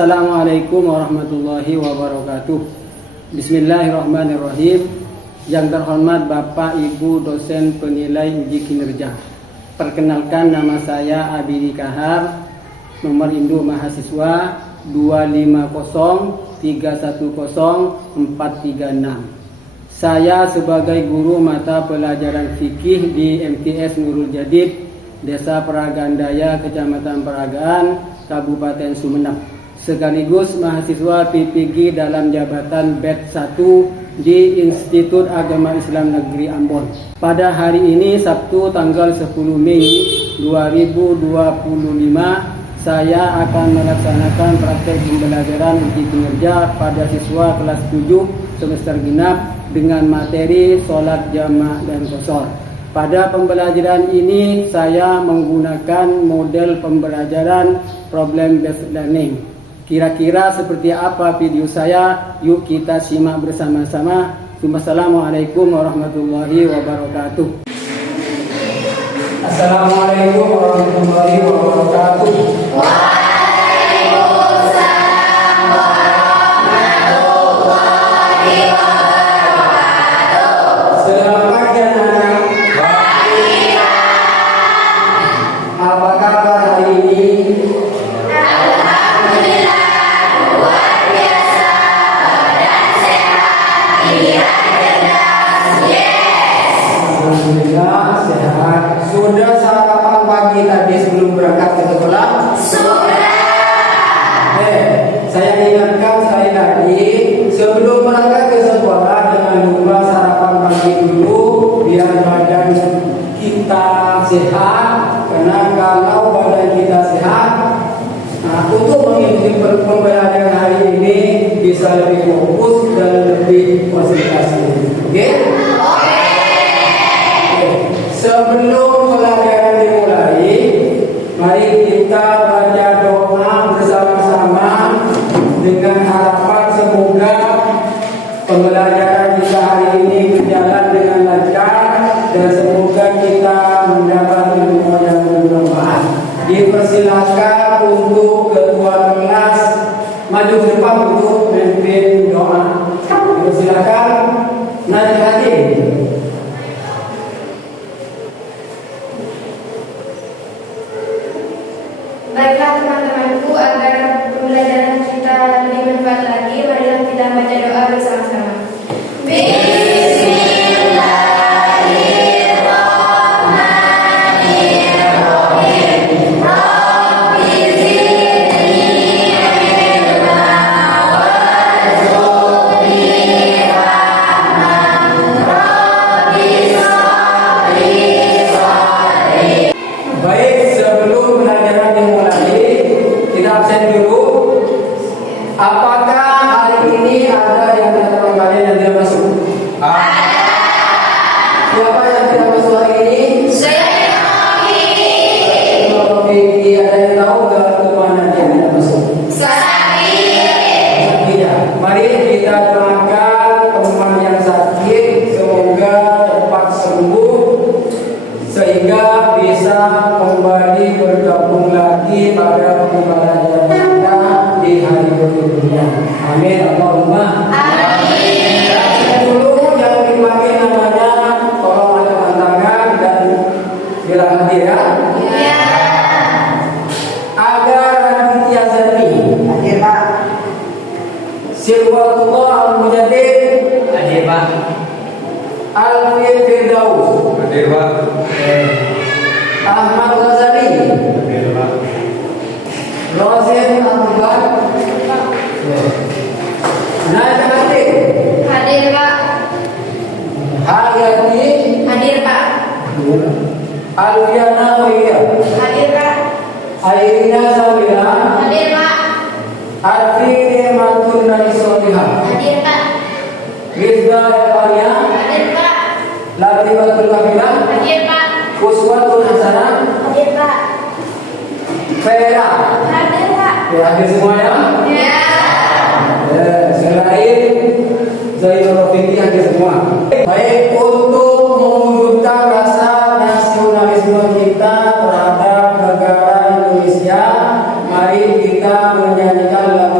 Assalamualaikum warahmatullahi wabarakatuh. Bismillahirrahmanirrahim. Yang terhormat Bapak Ibu dosen penilai uji kinerja. Perkenalkan, nama saya Abidi Kahar, nomor induk mahasiswa 250310436. Saya sebagai guru mata pelajaran fikih di MTS Nurul Jadid, Desa Peragandaya, Kecamatan Peragaan, Kabupaten Sumeneb, sekaligus mahasiswa PPG dalam jabatan BED 1 di Institut Agama Islam Negeri Ambon. Pada hari ini Sabtu tanggal 10 Mei 2025, saya akan melaksanakan praktek pembelajaran uji kinerja pada siswa kelas 7 semester genap dengan materi sholat jamaah dan qashar. Pada pembelajaran ini saya menggunakan model pembelajaran problem based learning. Kira-kira seperti apa video saya? Yuk kita simak bersama-sama. Wassalamualaikum warahmatullahi wabarakatuh. Assalamualaikum warahmatullahi wabarakatuh. Waalaikumsalam warahmatullahi wabarakatuh. Selamat pagi anak-anak. Apa kabar hari ini? Alhamdulillah luar biasa dan sehat. Iya cerdas. Yes. Alhamdulillah sehat. Sudah sarapan pagi tadi sebelum berangkat ke sekolah? Sudah. Saya ingatkan sekali lagi, sebelum berangkat ke sekolah jangan lupa sarapan pagi dulu biar badan kita sehat. Karena kalau badan kita sehat, untuk mengikuti pembelajaran hari ini bisa lebih fokus dan lebih konsentrasi. Oke? Sebelum pelajaran dimulai, mari kita baca doa bersama-sama dengan harapan semoga pembelajaran kita hari ini berjalan dengan lancar dan semoga kita mendapat ilmu yang bermanfaat. Dipersilakan untuk ketua kelas maju ke depan untuk memimpin doa. Dipersilakan Nadia Hatim. Baiklah teman-temanku, agar pembelajaran kita lebih bermanfaat lagi, marilah kita baca doa bersama-sama. Bismillahirrahmanirrahim. Rabbi zidni ilma warzuqni fahman. Rabbi sholli sholli. Baik, sebelum pelajaran dimulai, kita absen dulu. Apakah hari ini ada yang teman kalian yang tidak masuk? Siapa yang tidak masuk hari ini? Fikri. Ada yang tahu nggak kemana dia tidak masuk? Tidak. Mari kita doakan teman yang sakit semoga cepat sembuh sehingga bisa kembali bergabung lagi pada pembelajaran kita di hari berikutnya. Amin. Allahumma amin. Dulu yang dipanggil namanya, tolong angkat tangan dan bilang hadir ya. Agar Raditya Zani. Hadir Pak. Sirwatullah Al-Mujadid. Hadir Pak. Alfin Firdaus. Hadir Pak. Ahmad Ghazali. Hadir Pak. Rosin Abdullah. Nadia Hatim. Hadir Pak. Hayati. Hadir Pak. Alfiana Wiyah. Hadir Pak. Airina Sabila. Hadir Pak. Arfi Ni'matun Naisolihah. Hadir Pak. Rizda Elvania. Hadir Pak. Latifatul Kafilah. Hadir Pak. Uswatul Hasanah. Hadir Pak. Vera. Hadir Pak. Ya, hadir semua ya. Ya. Selain Zainul Fikri hadir semua. Baik, untuk mewujudkan rasa nasionalisme kita terhadap negara Indonesia, mari kita menyanyikan lagu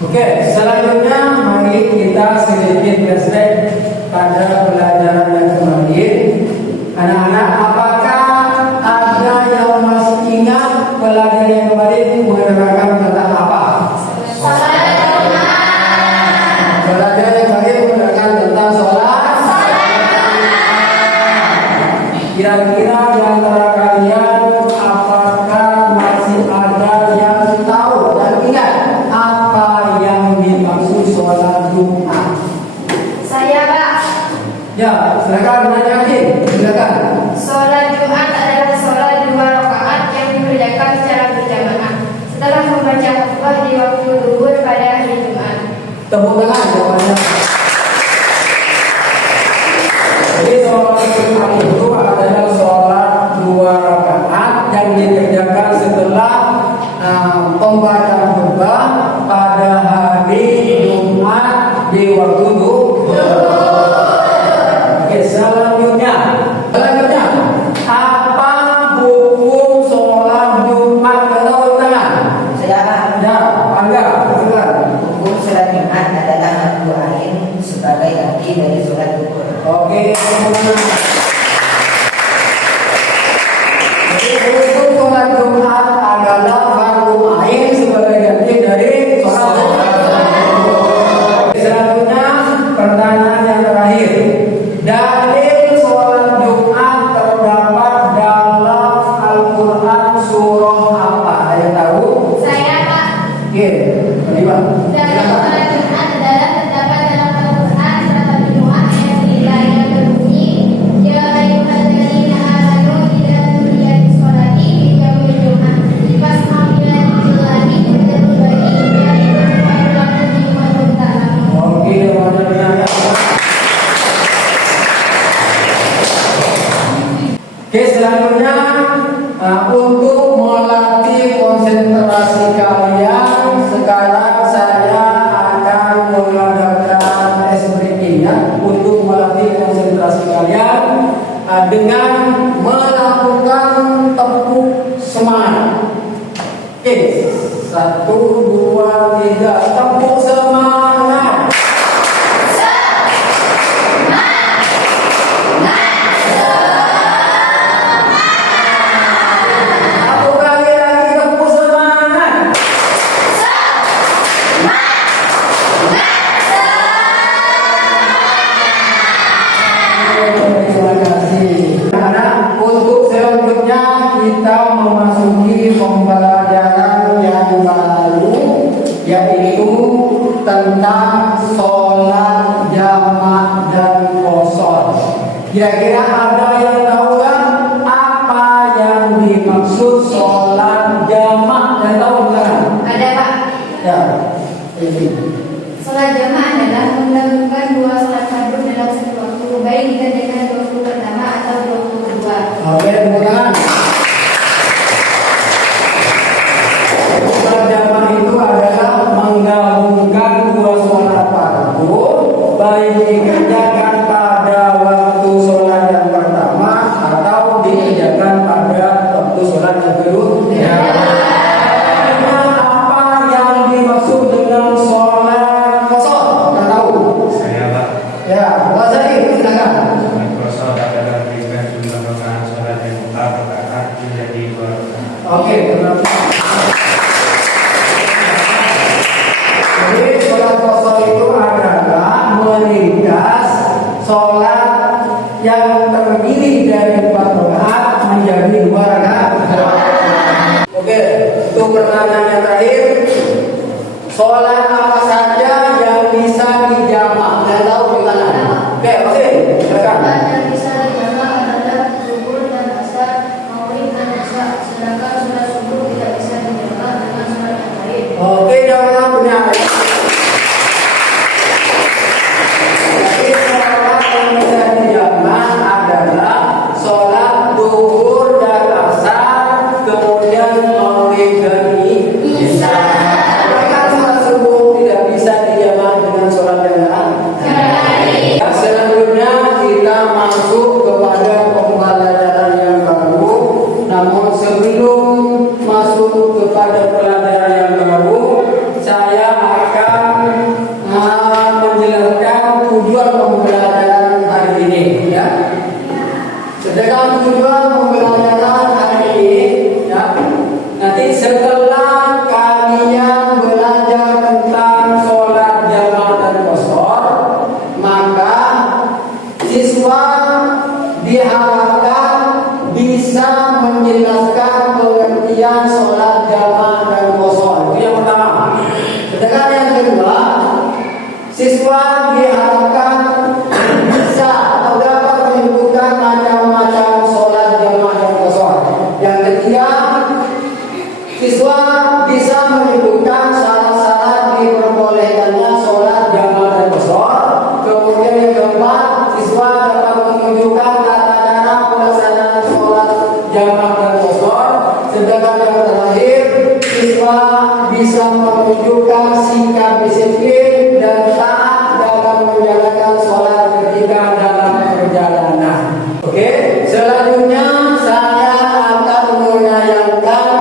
Oke, selanjutnya mari kita sedikit flashback pada pelajaran yang kemarin. Anak-anak, apakah ada yang masih ingat pelajaran yang kemarin menerangkan tentang apa? Pelajaran yang kemarin menerangkan tentang sholat. Kira-kira di antara kalian apakah masih ada yang tahu dan ingat apa yang dimaksud sholat Jumat? Saya, Pak. Ya, silakan menanyakan. Silakan. Sholat Jumat adalah sholat 2 rakaat yang dikerjakan secara berjamaah setelah membaca khutbah di waktu zuhur pada hari Jumat. Tepuk tangan jawabannya. Jadi sholat Jumat itu adalah sholat 2 rakaat yang dikerjakan setelah pembacaan khutbah pada hari Jumat di waktu zuhur. Oke, selanjutnya, apa hukum sholat Jumat? Tahu tangan? Saudara, Ya, Angga, silakan. hukum sholat Jumat adalah membuahin sebagai arti dari sholat zuhur. Oke, jadi hukum sholat Jumat adalah fardu ain sebagai ganti dari sholat Jumat. Selanjutnya, pertanyaan yang terakhir. Dalil sholat Jumat terdapat dalam Al-Quran surah apa? Ada yang tahu? Saya, Pak. Oke, Bagaimana? Dalil sholat Jumat adalah terdapat dalam Al-Quran surat Al-Jumu'ah ayat 3 yang berbunyi, Ya ayyuhalladzina amanu idza nudiya lis-sholati min yaumil jumu'ah fas'au ila dzikrillahi wa dzarul bai'a dzalikum khairul lakum in kuntum ta'lamun. Oke, benar. Oke, selanjutnya untuk melatih konsentrasi kalian, sekarang saya akan mengadakan tes breaking ya, untuk melatih konsentrasi kalian dengan melakukan tepuk semangat. Oke, 1, 2, 3, tepuk semangat. Satu kali lagi tepuk semangat. Terima kasih. Karena untuk selanjutnya kita memasuki pembelajaran yang baru, yaitu tentang sholat jamak dan qashar. Kira-kira ada yang tahu kan apa yang dimaksud sholat jamak? Yang tahu bukan? Ada, Pak. Ya, ini. Sholat jamaah adalah menggabungkan 2 sholat fardu dalam satu waktu, baik dikerjakan di waktu pertama atau di waktu kedua. Oke, tepuk tangan. Sholat jamak itu adalah menggabungkan 2 sholat fardu, baik dikerjakan pada waktu sholat yang pertama atau dikerjakan pada waktu sholat yang kedua. Apa yang dimaksud dengan sholat qashar? Nggak tahu? Saya Pak, Ya, Pak Zaki, silakan. sholat qashar adalah meningkatkan jumlah rakaat sholat yang 4 rakaat menjadi 2 rakaat. Oke, kenapa? Jadi sholat qashar itu adalah meringkas sholat yang terdiri dari 4 rakaat menjadi 2 rakaat. Oke, untuk pertanyaan yang terakhir, sholat apa saja yang bisa dijamak? Saya tahu di mana? Oke, masih, silakan. Sholat yang bisa dijamak adalah zuhur dan asar, maghrib dan isya. Sedangkan sholat subuh tidak bisa dijamak dengan sholat yang lain. Oke, jawabannya benar. Jadi sholat yang bisa dijamak adalah sholat duhur dan asar, kemudian maghrib dan isya. Sedangkan sholat subuh tidak bisa dijamak. tujuan pembelajaran hari ini, ya. Sedangkan tujuan pembelajaran hari ini, ya, nanti setelah kalian belajar tentang sholat jamaah dan qashar, maka siswa diharapkan bisa menjelaskan pengertian sholat jamaah dan qashar. Itu yang pertama. Sedangkan yang kedua, siswa diharapkan bisa atau dapat menyebutkan macam-macam sholat jamaah dan qashar. Yang ketiga, siswa bisa menyebutkan syarat-syarat diperbolehkannya sholat jamaah dan qashar. Kemudian yang keempat, siswa dapat menunjukkan tata cara pelaksanaan sholat jamaah dan qashar. Sedangkan yang terakhir, siswa bisa menunjukkan sikap disiplin dan taat dalam menjalankan sholat ketika dalam perjalanan. Oke, selanjutnya saya akan menayangkan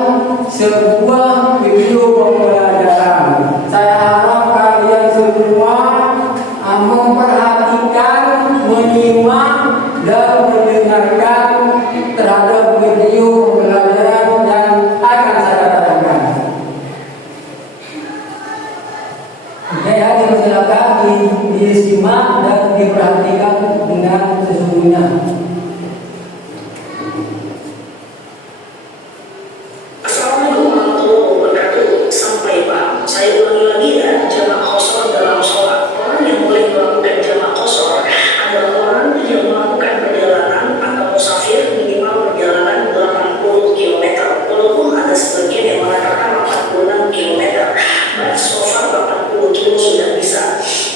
sebuah video pembelajaran. Saya harap kalian semua memperhatikan, menyimak dan mendengarkan terhadap video pembelajaran yang akan saya tayangkan. Oke ya, silakan disimak dan diperhatikan dengan sesungguhnya. Assalamualaikum warahmatullahi wabarakatuh. Sampai Pak, saya ulangi lagi ya, jamak qashar dalam sholat. Orang yang boleh melakukan jamak qashar adalah orang yang melakukan perjalanan atau musafir minimal perjalanan 80 km. Walaupun ada sebagian yang mengatakan 86 km, but so far 80 km sudah bisa.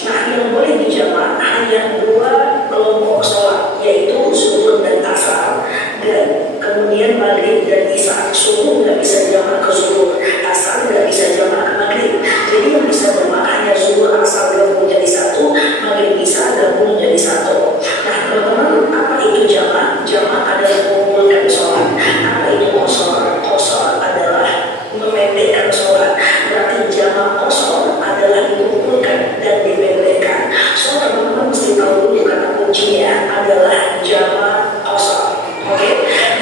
Nah, yang boleh dijamak hanya dua kelompok sholat, yaitu zuhur dan asar, dan kemudian maghrib dan isya. Subuh nggak bisa jamak ke zuhur, asar nggak bisa jamak ke maghrib. Jadi yang bisa jamak hanya zuhur, asar gabung jadi satu, maghrib, isya gabung jadi satu. Nah, teman-teman, apa itu jamak? Jamak adalah mengumpulkan sholat. Apa itu qashar? Qashar adalah memendekkan sholat. Berarti jamak qashar adalah dikumpulkan dan dipendekkan. So, teman-teman mesti tahu dulu kata kuncinya adalah jamak qashar. Oke,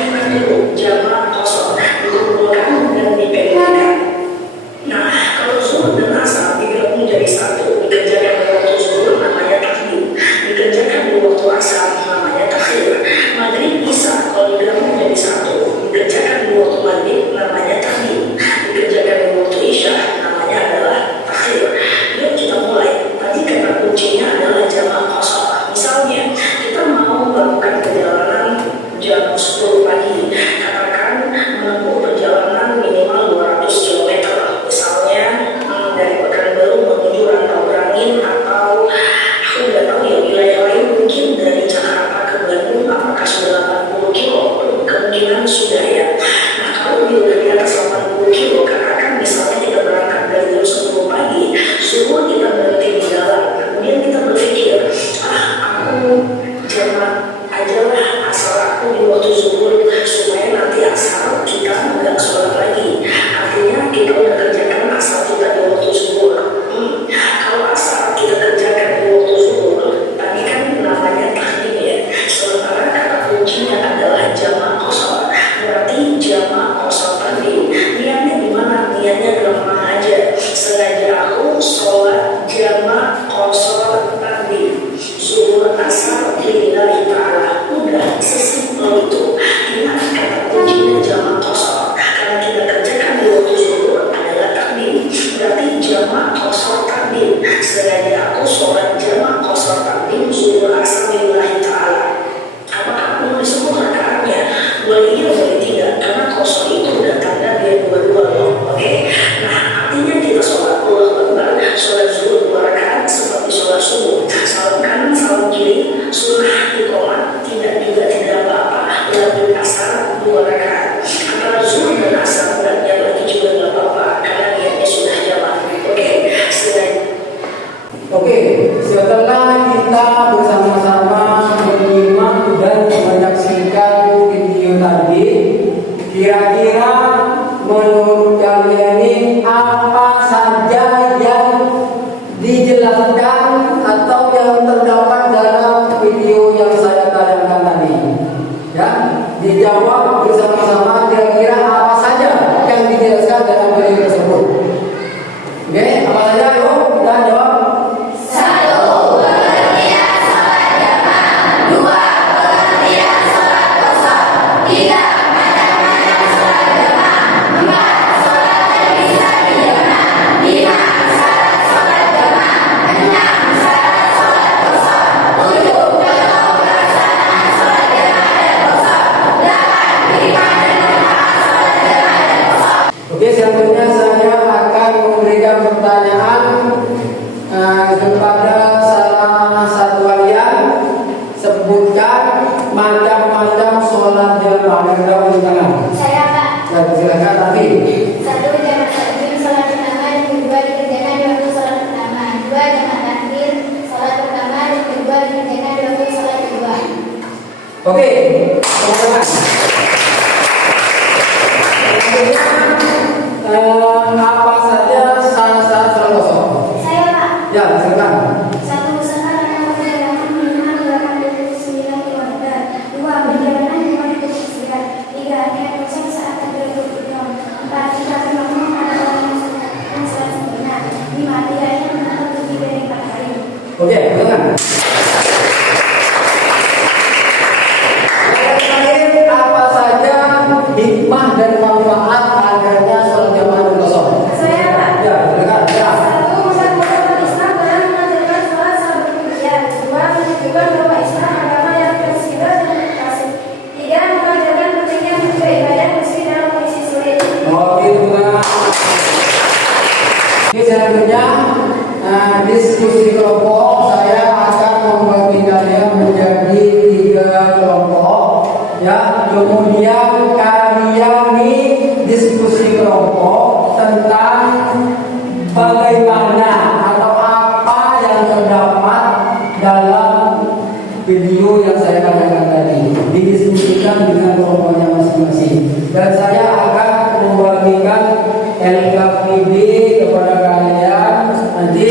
ingat dulu jamak qashar dikumpulkan dan dipendekkan. Nah, kalau zuhur dan asar digabung jadi satu, dikerjakan di waktu zuhur namanya takdim, dikerjakan di waktu asar namanya takhir. Maghrib, isya kalau digabung jadi satu, dikerjakan di waktu maghrib namanya takdim, dikerjakan di waktu isya namanya adalah takhir. Yuk kita mulai. Tadi kata kuncinya adalah jamak qashar. Misalnya kita mau melakukan perjalanan jam 10 pagi, katakan menempuh perjalanan minimal 200 km. Misalnya dari Pekanbaru menuju Rantau Brangin, atau aku nggak tahu ya wilayah lain, mungkin dari Jakarta ke Bandung apakah sudah 80 kilo? Kemungkinan sudah ya. Nah, kalau di atas 80 kilo, katakan misalnya kita berangkat dari jam 10 pagi, subuh kita berhenti di jalan, kemudian kita berpikir, aku jamak aja lah asal aku di waktu zuhur supaya nanti asal kita nggak sholat lagi. Artinya kita udah kerjakan asal kita di waktu zuhur. Kalau asal kita kerjakan di waktu zuhur, tadi kan namanya takdim ya. Sementara kata kuncinya adalah jamak qashar. Berarti jamak qashar tadi niatnya gimana? Niatnya gampang aja. Sengaja aku sholat jamak qashar tadi, zuhur asar lillahi ta'ala. Udah sesimpel itu. Ingat kata kuncinya jamak qashar. Karena kita kerjakan di waktu zuhur adalah takdim, berarti jamak qashar takdim. Sengaja aku sholat jamak qashar takdim, zuhur asar lillahi ta'ala. Apakah perlu disebut rakaatnya? Boleh iya, boleh tidak, karena qashar itu udah tanda dia dua-dua loh. Oke. Nah, artinya kita sholat Allahu Akbar, sholat zuhur 2 rakaat seperti sholat subuh. Salam kanan, salam kiri, sunnah iqamah, tidak apa-apa. Lanjut asar 2 rakaat. Antara zuhur dan asar beratnya lagi juga nggak apa-apa, karena niatnya sudah jamak. Oke. Oke, setelah kita bersama-sama menyimak dan menyaksikan video tadi, kira-kira menurut kalian ini apa saja yang dijelaskan atau yang terdapat macam-macam sholat jamaah yang dapat tangan. Saya Pak. Ya, silakan tapi. 1. Jamak takbir sholat pertama dan kedua dikerjakan di waktu sholat pertama. 2. Jamak takbir sholat pertama dan kedua dikerjakan di waktu sholat kedua. Oke, teman-teman. Apa saja syarat-syarat sholat kosong? Saya Pak. Ya, silakan. 1. Usaha dalam perjalanan minimal 89 km. 2. Perjalanan minimal 3. 3. Niat kosong saat takbir 4. 4. Makmum adalah orang yang sholat sempurna. 5. Tidaknya mendapat lebih dari 4 kali. Oke, silakan. Apa saja hikmah dan manfaat adanya sholat jamaah dan kosong? Saya Pak. Ya, silakan. Ya. 1. Mengucapkan Islam dalam mengajarkan sholat saat berpergian. 2. Menunjukkan bahwa Islam agama yang fleksibel dan kasih. 3. Mengajarkan pentingnya beribadah meski dalam kondisi sulit. Oke, teman. Ini selanjutnya diskusi kelompok. Saya akan membagi kalian menjadi 3 kelompok. Ya, kemudian kalian nih diskusi kelompok tentang bagaimana atau apa yang terdapat dalam video yang saya katakan tadi, didiskusikan dengan kelompoknya masing-masing. Dan saya akan membagikan LKPD kepada kalian. Nanti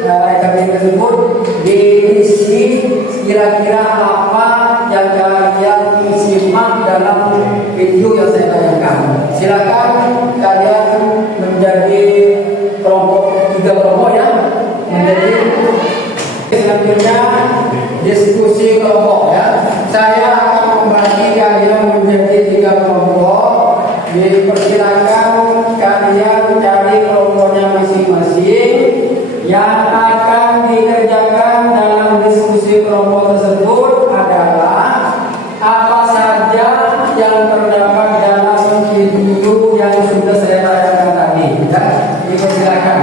LKPD tersebut diisi kira-kira apa yang kalian simak dalam video yang saya tayangkan. Silakan kalian menjadi kelompok 3 kelompok ya. Menjadi selanjutnya diskusi kelompok ya. Saya akan membagi kalian menjadi 3 kelompok. Dipersilakan kalian cari kelompoknya masing-masing. Yang akan dikerjakan dalam diskusi kelompok tersebut adalah apa saja yang terdapat dalam video yang sudah saya tayangkan tadi. Ya, dipersilakan.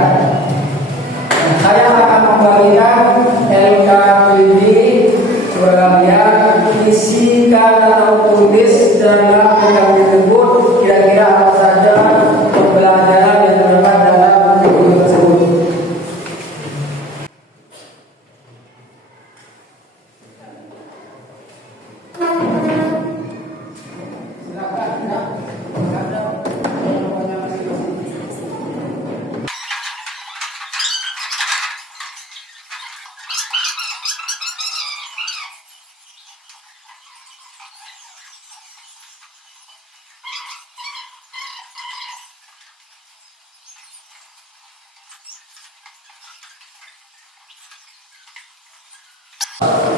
Saya akan membagikan LKPD kalian isikan atau tulis dalam LKPD tersebut kira-kira apa saja pembelajaran yang terdapat dalam video tersebut.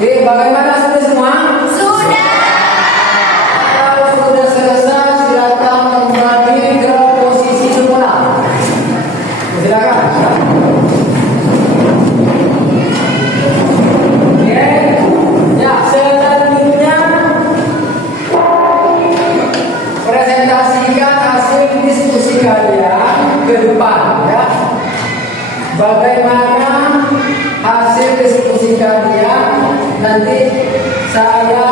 Oke, bagaimana sudah semua? Sudah. Kalau sudah selesai, silakan kembali ke posisi semula. Silakan. Oke. Ya, selanjutnya presentasikan hasil diskusi kalian ke depan ya. Bagaimana hasil diskusi kalian nanti saya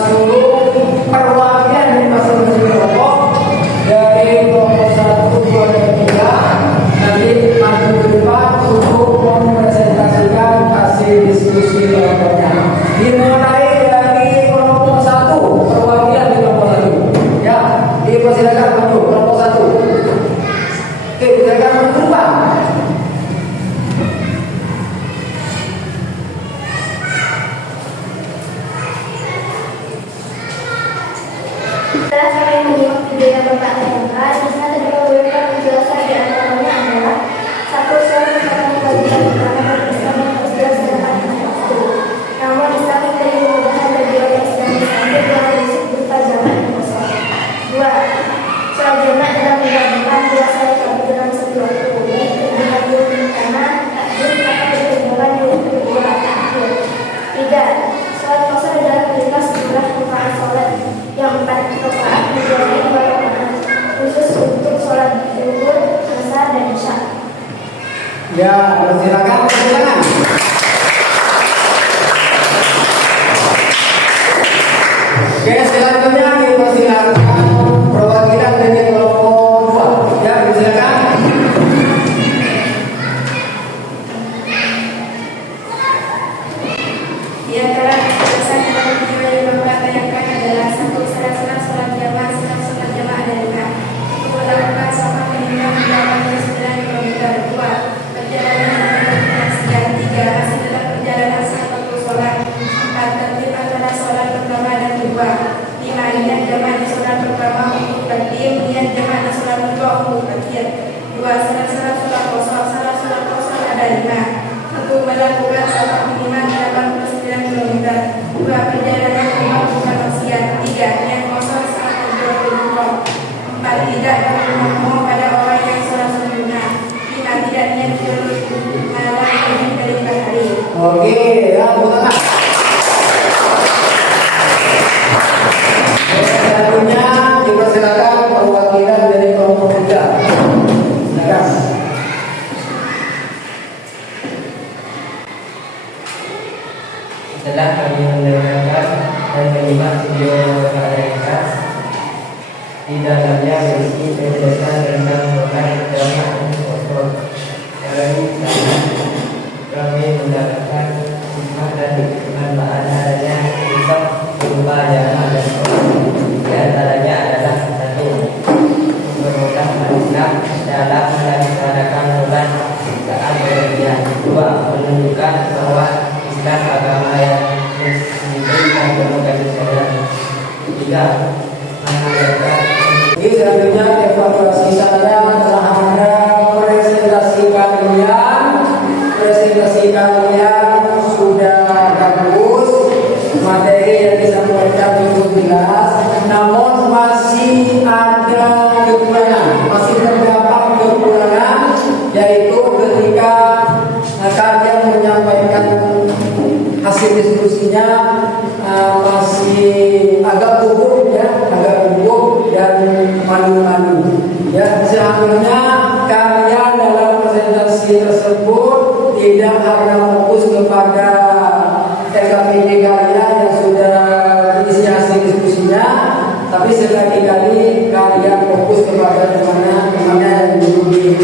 suruh perwakilan dari masing-masing kelompok dari kelompok 1, 2, dan 3 nanti maju ke depan untuk mempresentasikan hasil diskusi kelompoknya. Dimulai dari kelompok 1, perwakilan di kelompok 1 ya, dipersilakan maju kelompok 1. Oke, silakan maju ke depan. Setelah kalian menyimak video yang Bapak tayangkan, di sana terdapat beberapa penjelasan di antaranya adalah 1. Sholat merupakan kewajiban utama bagi Islam yang harus dilaksanakan dengan waktu. Namun Islam memberi kemudahan bagi orang Islam yang telah disebut berupa jamak dan kosong. 2. Sholat jamak dalam menggabungkan 2 sholat fardu dalam satu waktu, yaitu dengan dua pertama takbir atau dikerjakan di waktu kedua akhir. 3. Sholat kosong adalah meringkas jumlah rakaat sholat yang 4 rakaat menjadi 2 rakaat khusus untuk sholat zuhur, asar, dan isya. Ya, silakan. 5. Untuk melakukan sholat minimal 89 km. 2. Perjalanan rumah bukan maksiat. 3. Niat kosong saat berjual umroh. 4. Tidak berumroh pada orang yang sholat sunnah. 5. Tidak niat bermalam lebih dari 4 hari. Oke, ya, tengah. Selanjutnya dipersilakan perwakilan dari kelompok 3. Silakan. Setelah kami mendengarkan dan menyimak video mereka, di dalamnya berisi penjelasan tentang sholat jamaah kosor. Kami mendapatkan hikmah dan kemanfaatannya untuk berupa jamaah dan kosor. Di antaranya adalah 1. Mempermudah Islam dalam melaksanakan sholat saat berlebihan. 2. Menunjukkan bahwa Islam agama yang memberikan penuh kasih sayang. 3. Mengajarkan. Oke, selanjutnya evaluasi saya terhadap presentasi kalian sudah bagus, materi yang disampaikan cukup jelas, namun masih ada kekurangan, masih terdapat kekurangan, yaitu ketika kalian menyampaikan hasil diskusinya masih agak gugup dan malu-malu. Ya, seharusnya kalian dalam presentasi tersebut tidak hanya fokus kepada LKPD kalian yang sudah diisi hasil diskusinya, tapi sekali-kali kalian fokus kepada mana yang diikuti.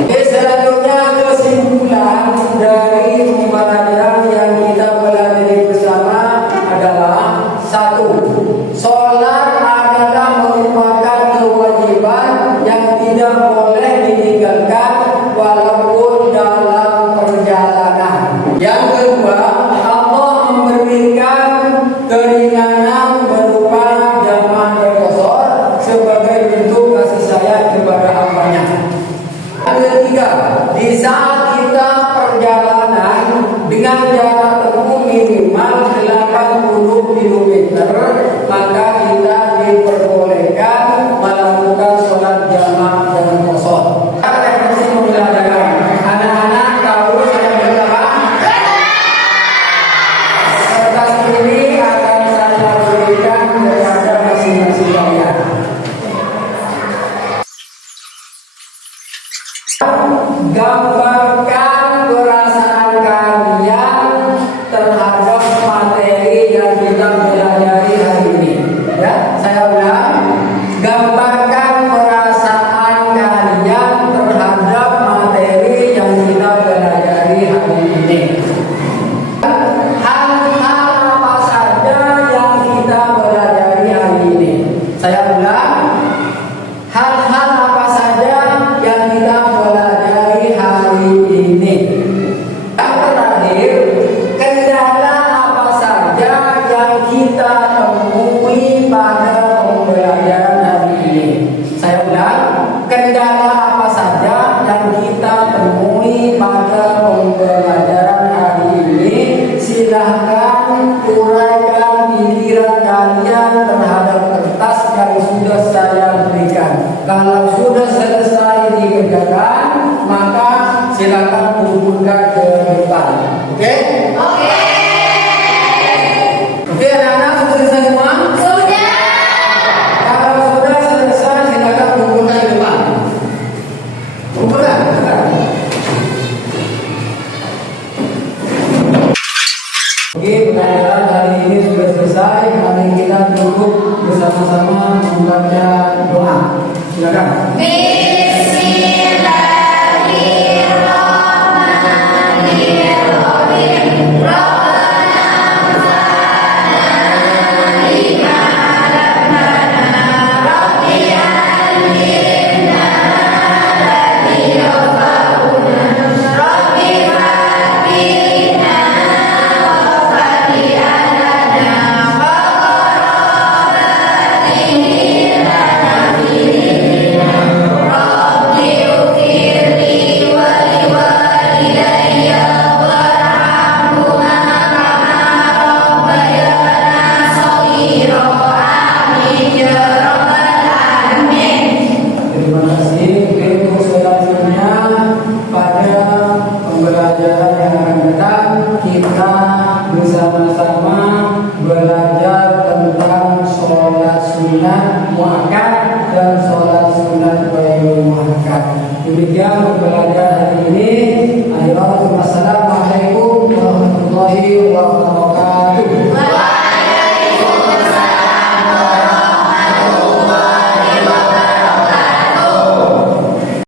Oke, selanjutnya kesimpulan dari pembelajaran yang kita pelajari bersama adalah 1. Sholat adalah merupakan kewajiban yang tidak boleh ditinggalkan walaupun dalam perjalanan. Yang kedua, Allah memberikan keringanan berupa jamaah qasar sebagai bentuk kasih sayang kepada hambanya. Yang ketiga, di saat kita perjalanan dengan jarak tempuh minimal 80 km, maka kita diperbolehkan melakukan sholat jamaah dan qasar. Referensi pembelajaran. Anak-anak tahu sholat jamaah? Kertas ini akan saya berikan kepada masing-masing kalian. Gambarkan perasaan kalian terhadap materi yang kita pelajari hari ini. Ya, saya ulang. Gambarkan perasaan kalian terhadap materi yang kita pelajari hari ini. Hal-hal apa saja yang kita pelajari hari ini? Saya ulang. Hal-hal apa saja yang kita pelajari hari ini? Yang terakhir, kendala apa saja yang kita temui pada pembelajaran hari ini? Saya ulang, kendala apa saja yang kita temui pada pembelajaran hari ini? Silahkan uraikan pikiran kalian terhadap kertas yang sudah saya berikan. Kalau sudah selesai dikerjakan, maka silakan kumpulkan ke depan. Oke? Oke, anak-anak sudah selesai semua? Sudah. Kalau sudah selesai, silakan kumpulkan ke depan. Kumpulkan. Oke, pelajaran hari ini sudah selesai. Mari kita duduk bersama-sama membaca doa. Silakan. Bismillahirrahmanirrahim. Demikian pembelajaran hari ini. Assalamualaikum warahmatullahi wabarakatuh.